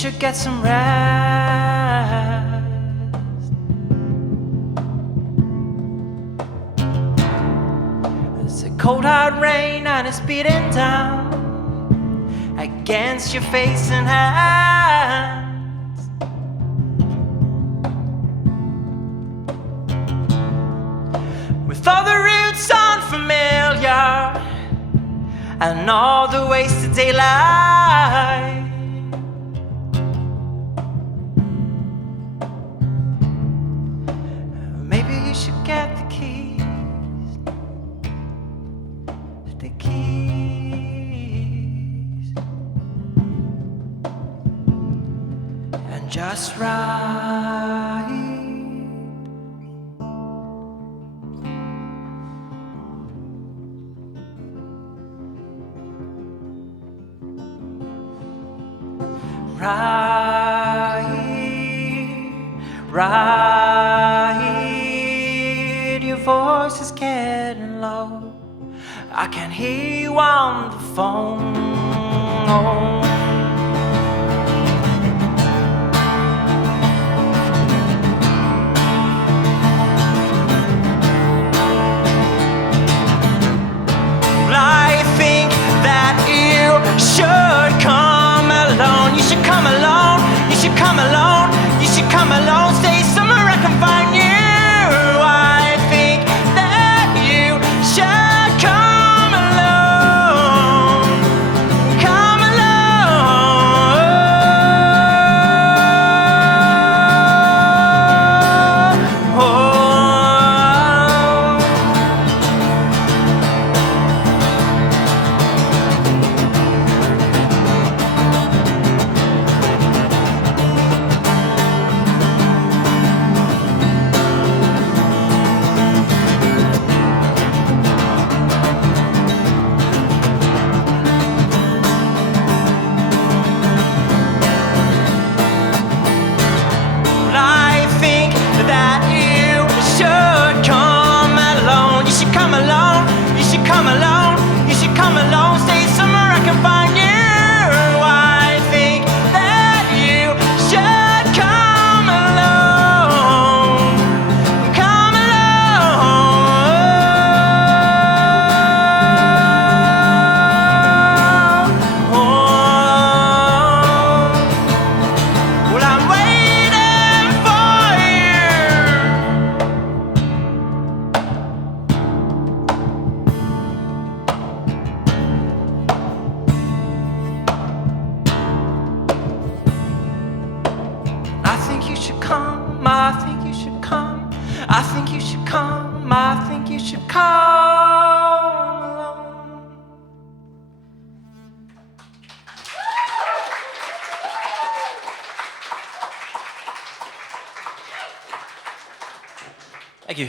should get some rest. It's a cold hard rain and it's beating down against your face and hands. With all the routes unfamiliar and all the wasted daylight, maybe you should get the keys, and just ride. Ride, your voice is getting low. I can hear you on the phone. I think that you should come alone. You should come alone. You should come alone. You should come alone. Stay somewhere I can find you. I think that you should come alone. Come alone. Oh. That you should come alone. You should come alone. You should come alone. You should come alone. Stay somewhere I can find you. I think that you should come alone. Come alone. Oh. Well, I'm waiting for you. I think you should come, I think you should come, I think you should come, I think you should come alone. Thank you.